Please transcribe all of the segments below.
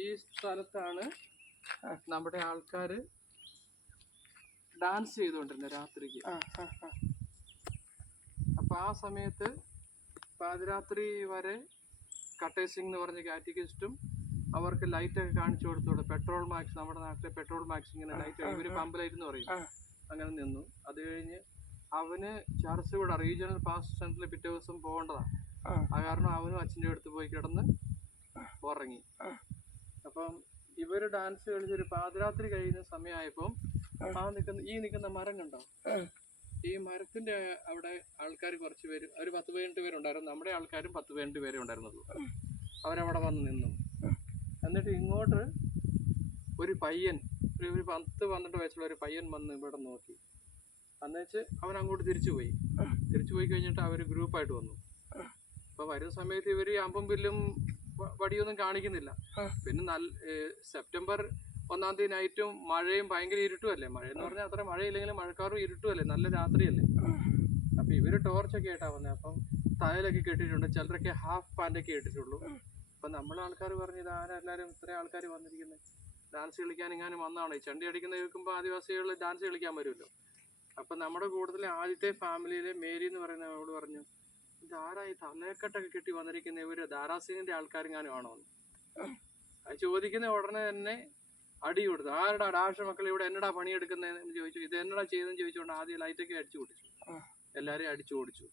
ഈ സ്ഥലത്താണ് നമ്മുടെ ആൾക്കാര് ഡാൻസ് ചെയ്തുകൊണ്ടിരുന്നത് രാത്രിക്ക്. അപ്പൊ ആ സമയത്ത് പാതിരാത്രി വരെ കട്ടേർ സിംഗ് എന്ന് പറഞ്ഞ കാറ്റഗിസ്റ്റും അവർക്ക് ലൈറ്റൊക്കെ കാണിച്ചു കൊടുത്തോളൂ. പെട്രോൾ മാക്സ്, നമ്മുടെ നാട്ടിലെ പെട്രോൾ മാക്സ് ഇങ്ങനെ ലൈറ്റ്, ഇവര് പമ്പ് ലൈറ്റ് എന്ന് പറയും, അങ്ങനെ നിന്നു. അത് കഴിഞ്ഞ് അവന് ചാർസുകൂടെ റീജിയണൽ പാസ്റ്റ് സെന്ററിൽ പിറ്റേ ദിവസം പോകേണ്ടതാണ്. ആ കാരണം അവനും അച്ഛൻ്റെ അടുത്ത് പോയി കിടന്ന് ഉറങ്ങി. അപ്പം ഇവര് ഡാൻസ് കളിച്ചൊരു പാതിരാത്രി കഴിയുന്ന സമയമായപ്പം ഈ നിൽക്കുന്ന മരം കണ്ടോ, ഈ മരത്തിന്റെ അവിടെ ആൾക്കാർ കുറച്ച് പേര്, ഒരു 10-15 പേരുണ്ടായിരുന്നു. നമ്മുടെ ആൾക്കാരും 10-15 പേരെ ഉണ്ടായിരുന്നുള്ളൂ. അവരവിടെ വന്ന് നിന്നു. എന്നിട്ട് ഇങ്ങോട്ട് ഒരു പയ്യൻ, ഒരു 10-12 വയസ്സുള്ള ഒരു പയ്യൻ വന്ന് ഇവിടെ നോക്കി. എന്നുവെച്ച് അവൻ അങ്ങോട്ട് തിരിച്ചു പോയി കഴിഞ്ഞിട്ട് അവർ ഗ്രൂപ്പായിട്ട് വന്നു. അപ്പൊ വരുന്ന സമയത്ത് ഇവര് അമ്പും വില്ലും വടിയൊന്നും കാണിക്കുന്നില്ല. പിന്നെ സെപ്റ്റംബർ 1-ാം തീയതി നൈറ്റും മഴയും ഭയങ്കര ഇരുട്ടുമല്ലേ. മഴയെന്ന് പറഞ്ഞാൽ അത്ര മഴയില്ലെങ്കിലും മഴക്കാറും ഇരുട്ടുമല്ലേ, നല്ല രാത്രിയല്ലേ. അപ്പൊ ഇവര് ടോർച്ചൊക്കെ ആയിട്ടാ വന്നത്. അപ്പം തലയിലൊക്കെ കെട്ടിയിട്ടുണ്ട്, ചിലരൊക്കെ ഹാഫ് പാൻറ്റൊക്കെ ഇട്ടിട്ടുള്ളൂ. അപ്പൊ നമ്മളെ ആൾക്കാർ പറഞ്ഞു, ഇതാരാ എല്ലാവരും ഇത്രയും ആൾക്കാർ വന്നിരിക്കുന്നത്, ഡാൻസ് കളിക്കാൻ ഇങ്ങാനും വന്നതാണോ? ഈ ചണ്ടി അടിക്കുന്ന കേൾക്കുമ്പോൾ ആദിവാസികൾ ഡാൻസ് കളിക്കാൻ വരുമല്ലോ. അപ്പൊ നമ്മുടെ കൂട്ടത്തിലെ ആദ്യത്തെ ഫാമിലിയിലെ മേരി എന്ന് പറയുന്ന അവളോട് പറഞ്ഞു, ഇതാരാ ഈ തലക്കെട്ടൊക്കെ കെട്ടി വന്നിരിക്കുന്ന, ഇവര് ദാരാസിംഗിന്റെ ആൾക്കാരെങ്ങാനും ആണോ എന്ന്. അത് ചോദിക്കുന്ന ഉടനെ തന്നെ അടി കൊടുത്തു. ആരുടെ ഡാഷ മക്കൾ ഇവിടെ എന്നടാ പണിയെടുക്കുന്നതെന്ന് ചോദിച്ചു. ഇത് എന്നടാ ചെയ്തെന്ന് ചോദിച്ചുകൊണ്ട് ആദ്യം ലൈറ്റൊക്കെ അടിച്ചു പൊട്ടിച്ചു, എല്ലാരെയും അടിച്ചു ഓടിച്ചു.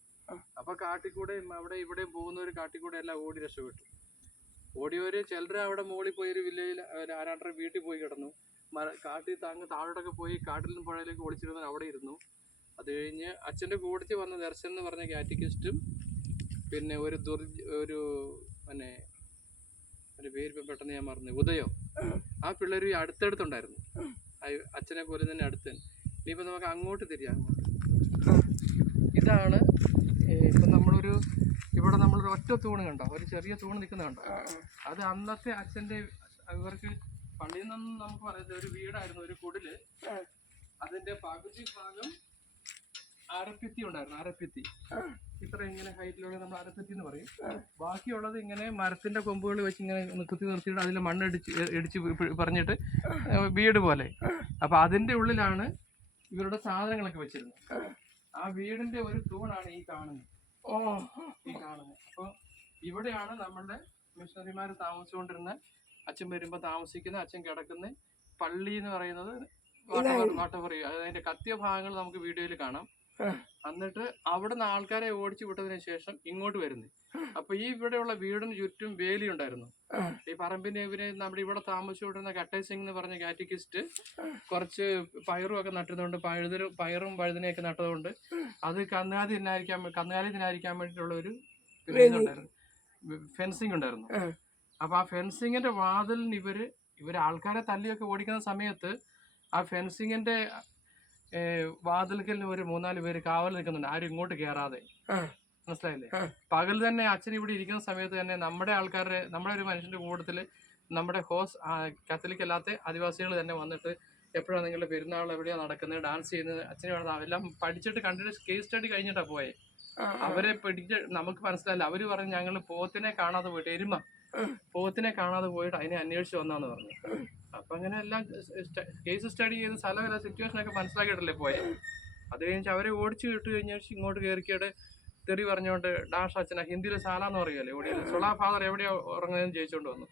അപ്പൊ കാട്ടിക്കൂടെയും അവിടെ ഇവിടെയും പോകുന്നവര് കാട്ടിക്കൂടെ എല്ലാം ഓടി രക്ഷപ്പെട്ടു. ഓടിയവര് ചിലര് അവിടെ മുകളിൽ പോയി ഒരു വില്ലേജിൽ ആരാണ്ടര വീട്ടിൽ പോയി കിടന്നു. കാട്ടിൽ താഴോട്ടൊക്കെ പോയി കാട്ടിലും പുഴയിലേക്ക് ഒളിച്ചിരുന്ന അവിടെ ഇരുന്നു. അത് കഴിഞ്ഞ് അച്ഛൻ്റെ കൂടത്തിൽ വന്ന ദർശൻ എന്ന് പറഞ്ഞ കാറ്റഗിസ്റ്റും പിന്നെ ഒരു പേര് പെട്ടെന്ന് ഞാൻ മറന്നു, ഉദയോ, ആ പിള്ളേർ അടുത്തടുത്തുണ്ടായിരുന്നു. അച്ഛനെ പോലെ തന്നെ അടുത്ത്. ഇനിയിപ്പോൾ നമുക്ക് അങ്ങോട്ട് തിരിയാം. ഇതാണ് ഇപ്പം ഇവിടെ നമ്മളൊരു ഒറ്റ തൂണ് കണ്ടോ, ഒരു ചെറിയ തൂണ് നിൽക്കുന്ന കണ്ടോ, അത് അന്നത്തെ അച്ഛൻ്റെ ഇവർക്ക് പള്ളിയിൽ നിന്നും നമുക്ക് പറയുന്നത് ഒരു വീടായിരുന്നു, ഒരു കുടില്. അതിന്റെ പകുതി ഭാഗം അരപ്പിത്തി ഉണ്ടായിരുന്നു. അരപ്പിത്തി ഇത്ര ഇങ്ങനെ ഹൈറ്റിലുള്ള നമ്മൾ അരപ്പിത്തി എന്ന് പറയും. ബാക്കിയുള്ളത് ഇങ്ങനെ മരത്തിന്റെ കൊമ്പുകൾ വെച്ച് ഇങ്ങനെ കുത്തി നിർത്തിയിട്ട് അതിൽ ഇടിച്ച് പറഞ്ഞിട്ട് വീട് പോലെ. അപ്പൊ അതിന്റെ ഉള്ളിലാണ് ഇവരുടെ സാധനങ്ങളൊക്കെ വെച്ചിരുന്നത്. ആ വീടിന്റെ ഒരു തൂണാണ് ഈ കാണുന്നത്. അപ്പൊ ഇവിടെയാണ് നമ്മളുടെ മിഷണറിമാർ താമസിച്ചുകൊണ്ടിരുന്ന. അച്ഛൻ വരുമ്പോൾ താമസിക്കുന്ന, അച്ഛൻ കിടക്കുന്ന പള്ളി എന്ന് പറയുന്നത് വാട്ടവറി. അതിന്റെ കത്തിയ ഭാഗങ്ങൾ നമുക്ക് വീഡിയോയിൽ കാണാം. എന്നിട്ട് അവിടുന്ന് ആൾക്കാരെ ഓടിച്ചു വിട്ടതിന് ശേഷം ഇങ്ങോട്ട് വരുന്നത്. അപ്പൊ ഈ ഇവിടെയുള്ള വീടിന് ചുറ്റും വേലി ഉണ്ടായിരുന്നു. ഈ പറമ്പിന്റെ നമ്മുടെ ഇവിടെ താമസിച്ചുകൊണ്ടിരുന്ന കട്ടേർ സിംഗ് എന്ന് പറഞ്ഞ കാറ്റഗിസ്റ്റ് കുറച്ച് പയറും ഒക്കെ നട്ടുന്നതുകൊണ്ട്, പയറും വഴുതനയൊക്കെ നട്ടതുകൊണ്ട് അത് കന്നുകാലി തിന്നാതിരിക്കാൻ വേണ്ടിയിട്ടുള്ള ഒരു ഇതുണ്ടായിരുന്നു, ഫെൻസിങ് ഉണ്ടായിരുന്നു. അപ്പൊ ആ ഫെൻസിങ്ങിന്റെ വാതിലിന് ഇവര് ആൾക്കാരെ തല്ലിയൊക്കെ ഓടിക്കുന്ന സമയത്ത് ആ ഫെൻസിങ്ങിന്റെ വാതിൽക്കലിന് ഒരു 3-4 പേര് കാവൽ നിൽക്കുന്നുണ്ട്, ആരും ഇങ്ങോട്ട് കയറാതെ. മനസ്സിലായില്ലേ? പകൽ തന്നെ അച്ഛൻ ഇവിടെ ഇരിക്കുന്ന സമയത്ത് തന്നെ നമ്മുടെ ഒരു മനുഷ്യന്റെ കൂട്ടത്തില് നമ്മുടെ കാത്തലിക് അല്ലാത്ത ആദിവാസികൾ തന്നെ വന്നിട്ട് എപ്പോഴാണ് നിങ്ങളുടെ പെരുന്നാൾ എവിടെയാണ് നടക്കുന്നത്, ഡാൻസ് ചെയ്യുന്നത്, അച്ഛനെ എല്ലാം പഠിച്ചിട്ട് കണ്ടിട്ട് കേസ് സ്റ്റഡി കഴിഞ്ഞിട്ടാ പോയെ. അവരെ നമുക്ക് മനസ്സിലായില്ല. അവര് പറഞ്ഞു, ഞങ്ങൾ പോത്തിനെ കാണാതെ പോയിട്ട് പോത്തിനെ കാണാതെ പോയിട്ട് അതിനെ അന്വേഷിച്ച് വന്നാന്ന് പറഞ്ഞു. അപ്പൊ അങ്ങനെ എല്ലാം കേസ് സ്റ്റഡി ചെയ്ത് സ്ഥലമല്ല സിറ്റുവേഷനൊക്കെ മനസ്സിലാക്കിയിട്ടല്ലേ പോയെ. അത് കഴിഞ്ഞ് അവരെ ഓടിച്ചു വിട്ട് കഴിഞ്ഞാൽ ഇങ്ങോട്ട് കയറിക്കയുടെ തെറി പറഞ്ഞുകൊണ്ട് ഡാഷ് അച്ഛനാ, ഹിന്ദിയിൽ സാലാന്ന് പറയുമല്ലേ, ഓടിയത് സൊളാ ഫാദർ എവിടെയാ ഉറങ്ങുന്നതെന്ന് ചോദിച്ചുകൊണ്ട് വന്നു.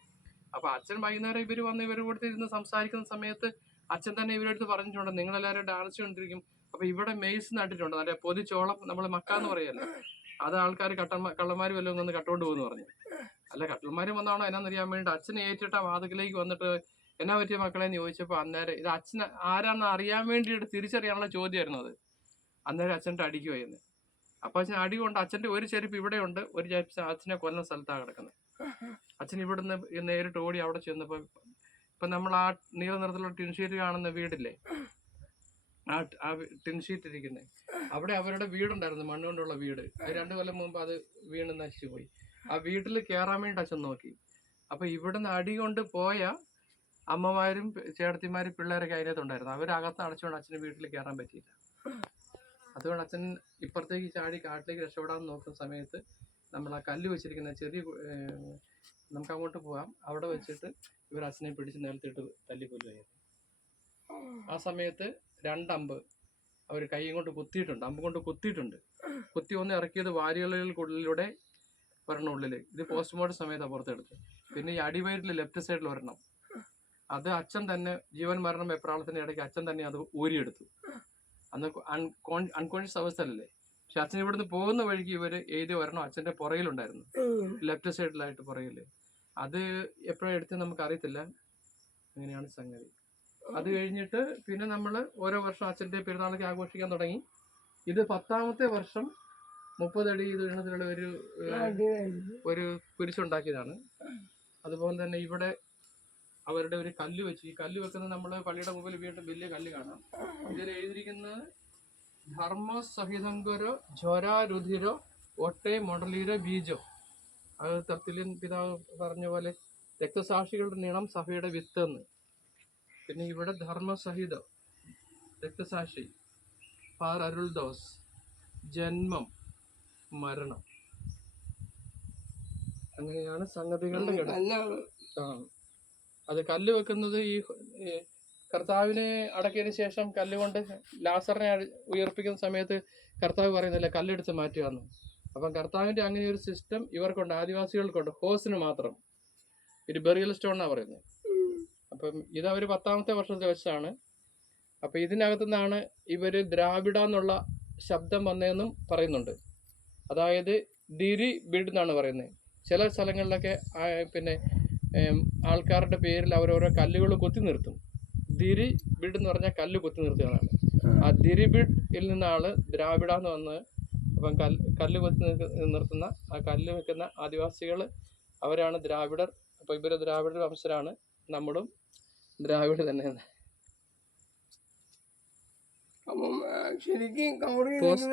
അപ്പൊ അച്ഛൻ വൈകുന്നേരം ഇവര് വന്ന് ഇവരുടെ കൂടെ ഇരുന്ന് സംസാരിക്കുന്ന സമയത്ത് അച്ഛൻ തന്നെ ഇവരടുത്ത് പറഞ്ഞിട്ടുണ്ട്, നിങ്ങളെല്ലാവരും ഡാൻസ് കൊണ്ടിരിക്കും. അപ്പൊ ഇവിടെ മെയ്സ് നട്ടിട്ടുണ്ട്, നല്ല പൊതിച്ചോളം, നമ്മൾ മക്കാന്ന് പറയല്ലേ, അത് ആൾക്കാർ കള്ളന്മാർ വല്ലതും വന്ന് കട്ടുകൊണ്ട് പോകുന്നു പറഞ്ഞു. അല്ല, കട്ടന്മാരും വന്നാണോ എന്നാന്നറിയാൻ വേണ്ടിയിട്ട് അച്ഛനെ ഏറ്റിട്ട വാതിക്കലേക്ക് വന്നിട്ട് എന്നാ പറ്റിയ മക്കളെന്ന് ചോദിച്ചപ്പോൾ അന്നേരം ഇത് അച്ഛൻ ആരാന്ന് അറിയാൻ വേണ്ടിയിട്ട് തിരിച്ചറിയാനുള്ള ചോദ്യമായിരുന്നു അത്. അന്നേരം അച്ഛൻ്റെ അടിക്ക് പോയെന്ന്. അപ്പൊ അച്ഛൻ അടി കൊണ്ട് അച്ഛൻ്റെ ഒരു ചെരുപ്പ് ഇവിടെ ഉണ്ട്, ഒരു ചെരുപ്പ് അച്ഛനെ കൊല്ലുന്ന സ്ഥലത്താണ് കിടക്കുന്നത്. അച്ഛൻ ഇവിടുന്ന് നേരിട്ട് ഓടി അവിടെ ചെന്നപ്പോൾ ഇപ്പൊ നമ്മൾ ആ നീല നിറത്തിലുള്ള ടിൻഷീറ്റ് കാണുന്ന വീടില്ലേ, ആ ടിൻഷീറ്റ് ഇരിക്കുന്നത് അവിടെ അവരുടെ വീടുണ്ടായിരുന്നു, മണ്ണുകൊണ്ടുള്ള വീട്. 2 കൊല്ലം മുമ്പ് അത് വീണ് നശിച്ചു പോയി. ആ വീട്ടിൽ കയറാൻ വേണ്ടി അച്ഛൻ നോക്കി. അപ്പൊ ഇവിടുന്ന് അടി കൊണ്ട് പോയ അമ്മമാരും ചേട്ടത്തിമാരും പിള്ളേരൊക്കെ അതിനകത്തുണ്ടായിരുന്നു. അവരകത്ത് അടച്ചുകൊണ്ട് അച്ഛന് വീട്ടിൽ കയറാൻ പറ്റിയില്ല. അതുകൊണ്ട് അച്ഛൻ ഇപ്പുറത്തേക്ക് ചാടി കാട്ടിലേക്ക് രക്ഷപ്പെടാൻ നോക്കുന്ന സമയത്ത് നമ്മൾ ആ കല്ല് വെച്ചിരിക്കുന്ന ചെറിയ നമുക്ക് അങ്ങോട്ട് പോകാം, അവിടെ വെച്ചിട്ട് ഇവർ അച്ഛനെ പിടിച്ച് നിലത്തിട്ട് തല്ലിക്കൊല്ലുകയായിരുന്നു. ആ സമയത്ത് 2 അമ്പ് അവർ കൈ കൊണ്ട് കുത്തിയിട്ടുണ്ട്, അമ്പ് കൊണ്ട് കുത്തിയിട്ടുണ്ട്. കുത്തി ഒന്ന് ഇറക്കിയത് വാരികളിലൂടെ ഒരെണ്ണം ഉള്ളില്, ഇത് പോസ്റ്റ്മോർട്ടം സമയത്താണ് പുറത്തെടുത്ത്. പിന്നെ ഈ അടിവയറ്റിൽ ലെഫ്റ്റ് സൈഡിൽ ഒരെണ്ണം, അത് അച്ഛൻ തന്നെ ജീവൻ മരണം വെപ്രാളത്തിന്റെ ഇടയ്ക്ക് അച്ഛൻ തന്നെ അത് ഊരിയെടുത്തു. അന്ന് അൺകോൺഷ്യസ് അവസ്ഥയല്ലേ. പക്ഷെ അച്ഛൻ ഇവിടുന്ന് പോകുന്ന വഴിക്ക് ഇവര് എഴുതി ഒരെണ്ണം അച്ഛന്റെ പുറകിലുണ്ടായിരുന്നു, ലെഫ്റ്റ് സൈഡിലായിട്ട് പുറകില്. അത് എപ്പോഴും എടുത്ത് നമുക്ക് അറിയത്തില്ല. അങ്ങനെയാണ് സംഗതി. അത് കഴിഞ്ഞിട്ട് പിന്നെ നമ്മൾ ഓരോ വർഷം അച്ഛൻ്റെ പെരുന്നാളൊക്കെ ആഘോഷിക്കാൻ തുടങ്ങി. ഇത് 10ാമത്തെ വർഷം 30 അടി നീളത്തിലുള്ള ഒരു കുരിശുണ്ടാക്കിയതാണ്. അതുപോലെ തന്നെ ഇവിടെ അവരുടെ ഒരു കല്ല് വെച്ച്, ഈ കല്ല് വെക്കുന്നത് നമ്മൾ പള്ളിയുടെ മുമ്പിൽ വീണ്ടും വലിയ കല്ല് കാണാം. ഇതിൽ എഴുതിയിരിക്കുന്നത് ധർമ്മസഹിതങ്കരോ ജ്വരാരുധിരോ ഒട്ടെ മൊഡലീര ബീജോ. അത് തർത്തിലിൻ പിതാവ് പറഞ്ഞ പോലെ രക്തസാക്ഷികളുടെ നീളം സഭയുടെ വിത്ത് എന്ന്. പിന്നെ ഇവിടെ ധർമ്മസഹിത രക്തസാക്ഷി, പാർ അരുൾദോസ്, ജന്മം, മരണം. അങ്ങനെയാണ് സംഗതികളുടെ അത് കല്ല് വെക്കുന്നത് ഈ കർത്താവിനെ അടക്കിയതിന് ശേഷം കല്ലുകൊണ്ട് ലാസറിനെ ഉയർപ്പിക്കുന്ന സമയത്ത് കർത്താവ് പറയുന്നില്ല കല്ലെടുത്ത് മാറ്റുകയെന്ന്. അപ്പം കർത്താവിൻ്റെ അങ്ങനെ ഒരു സിസ്റ്റം ഇവർക്കുണ്ട്, ആദിവാസികൾക്കുണ്ട്, ഹോസിന് മാത്രം. ഒരു ബെറിയൽ സ്റ്റോൺ എന്നാണ് പറയുന്നത്. അപ്പം ഇത് അവർ 10ാമത്തെ വർഷത്തിൽ വെച്ചാണ്. അപ്പം ഇതിനകത്തു നിന്നാണ് ഇവർ ദ്രാവിഡ എന്നുള്ള ശബ്ദം വന്നതെന്നും പറയുന്നുണ്ട്. അതായത് ദിരി ബിഡ് എന്നാണ് പറയുന്നത്. ചില സ്ഥലങ്ങളിലൊക്കെ പിന്നെ ആൾക്കാരുടെ പേരിൽ അവരോരോ കല്ലുകൾ കൊത്തി നിർത്തും. ദിരി ബിഡ് എന്ന് പറഞ്ഞാൽ കല്ല് കൊത്തി നിർത്തുകയാണ്. ആ ദിരി ബിഡിൽ നിന്നാണ് ദ്രാവിഡ എന്ന് വന്നത്. അപ്പം കല്ല് കൊത്തി നിർത്തുന്ന ആ കല്ല് വെക്കുന്ന ആദിവാസികൾ അവരാണ് ദ്രാവിഡർ. അപ്പോൾ ഇവർ ദ്രാവിഡർ വംശരാണ്, നമ്മളും ദ്രാവിഡർ തന്നെയാണ്. ശരിക്കും